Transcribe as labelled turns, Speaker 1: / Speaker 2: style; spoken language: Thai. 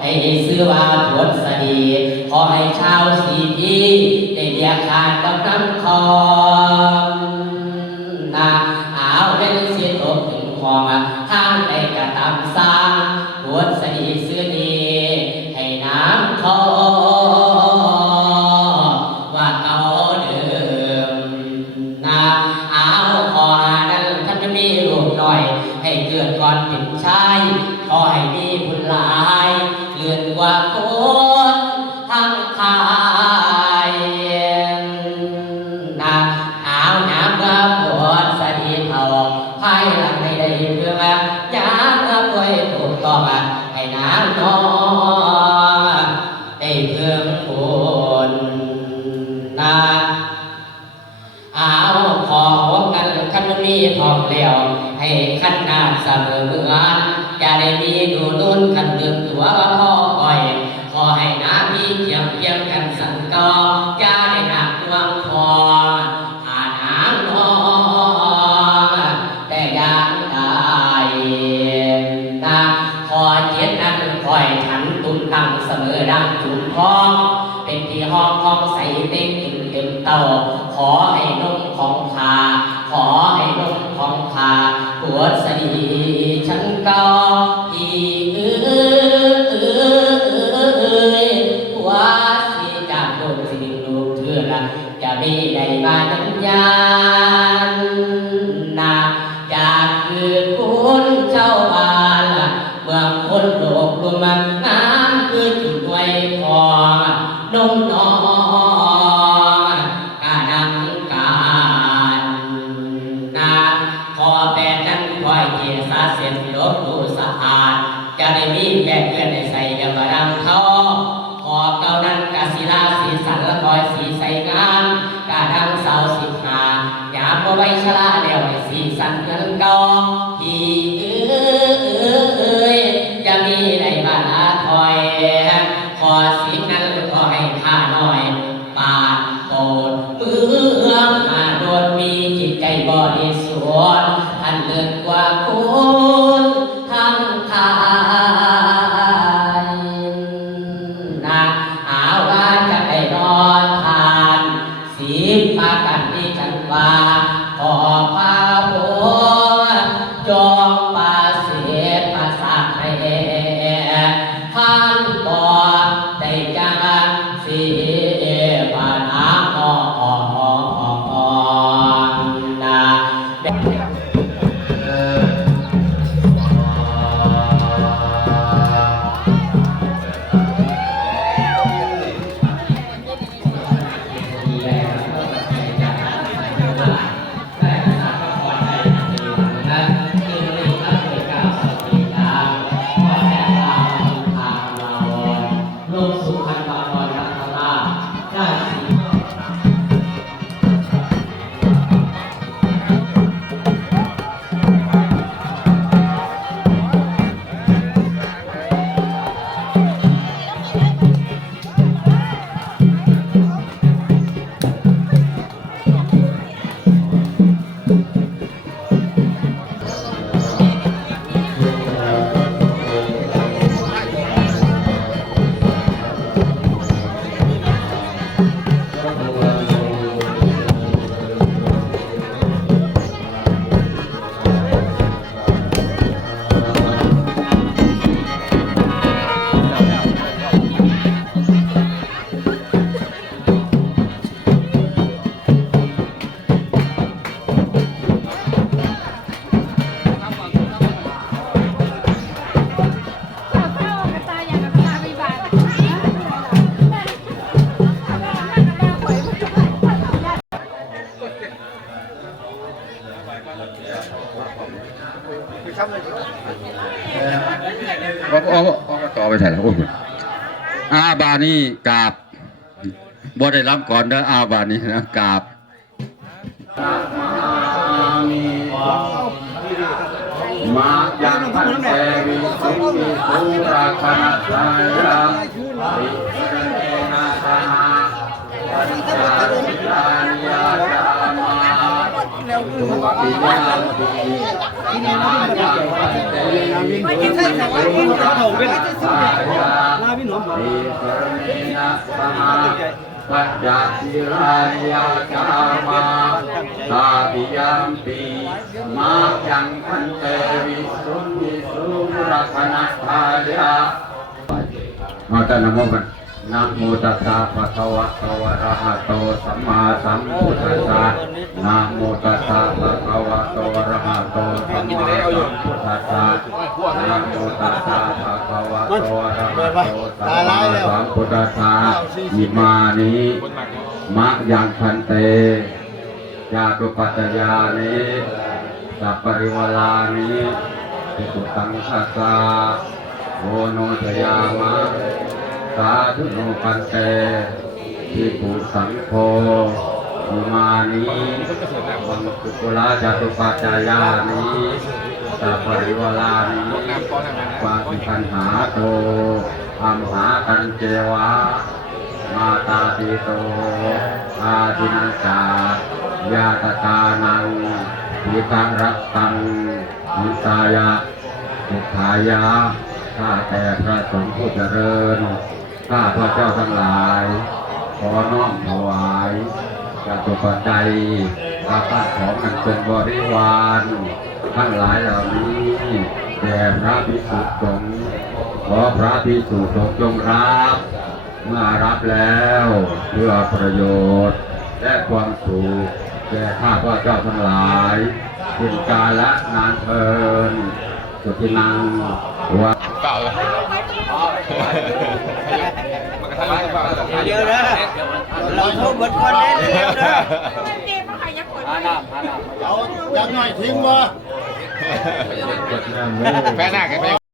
Speaker 1: ให้ซื้อว่าผนสดี ขอให้ชาวสีพีได้เดียขาดกำลัำคอ เป็นชายขอให้มีบุญหลายเลื่อนกว่าคนทั้งทายนาเอาหนาเมื่อปวดสดีเท่าภายหลังไม่ได้เพื่องยามเมื่อป่วยถูกต้องให้น้ำนอน มีพร้อมแล้วให้ขันหนาเสมอเมือนอย่าได้มีดูนุ่นขันเดือตัวว่าพ่ออ่อยขอให้น้าพี่เทียมเทียมกันสันกออย่าได้หนักดวงคอหาน้ำนองแต่ยังได้นะขอเจ็ดนั้นคอยฉันตุ้มตั้งเสมอดังจุดทองเป็นที่ห้องห้องใสเต็มอิ่มเต็มเต่าขอให้นมของ ลูกเธอละจะมีได้มาน้ำยานนาอยากคือคุณเจ้าบ้านละเมื่อคนโลกรวมมางามคือจุดไว้พอนมนอนกาดังการนาขอแปดนั้นคอยเกียรสาเสียนลบดูสะอาดจะได้มี ไว้ชะลาเดียวให้สีสันเกินกองที่เอ้อเอ้ยจะมีในบ้านอาถอยขอสิ Oh, ต่อไปใส่
Speaker 2: แล้วโอ้โหอาบานี่กราบบ่ได้รับก่อนเด้ออาบานี่นะกราบ
Speaker 3: มายังพันเตวิสุมิสุราคันธายาติเรนะสหะปัญจสิลานิยาตามาตุติยาติไม่นากินข้าวถงเป็นสายยาวินหอมดีกรณีนะสหาปัญญาสิรายาจามาตาปิยามปีมายังพัน กนัทายามาแต่นะโมกันนะโมตัสสะภะคะวะโตอะระหะโตสัมมาสัมพุทธัสสะนะโมตัสสะภะคะวะโตอะระหะโตสัมมาสัมพุทธัสสะนะโม ตัสสะภะคะวะโตอะระหะโตสัมมาสัมพุทธัสสะอิมานิมะยังพันเตยาตุปัตตยานิสัพปริวลานิปิตุตังคัสสะโอโนชยามะสาธุโนปันเตทิปุสังโฆอุมานิวังสุกุลาจตุปัจจายานิ สัพปริวลานิวาสิปัญหาโตอัมหากันเจวะ มาตาติโต อาทินังจายาตตานังวิตังรัตตังวิตายะสุขายะข้าแต่พระสงฆ์ผู้เจริญ ข้าพระเจ้าทั้งหลาย ขอน้อมถวายจตุปัจจัยอาภาของอันเป็นบริวาร ทั้งหลายเหล่านี้แด่พระภิกษุสงฆ์ขอพระภิกษุสงฆ์จงรับ เมื่อรับแล้วเพื่อประโยชน์ และความสุขแก่ข้าพระเจ้าทั้งหลายเป็นกาละนานเทินสุทินังวะ
Speaker 4: เดี๋ยวนะเราโทษหมดคนเล่นเร็วนะ
Speaker 5: เจ๊มาขายยักษ์คน
Speaker 4: เอาจังหน่อยทิ้งบ่
Speaker 2: แพ้หน้าแก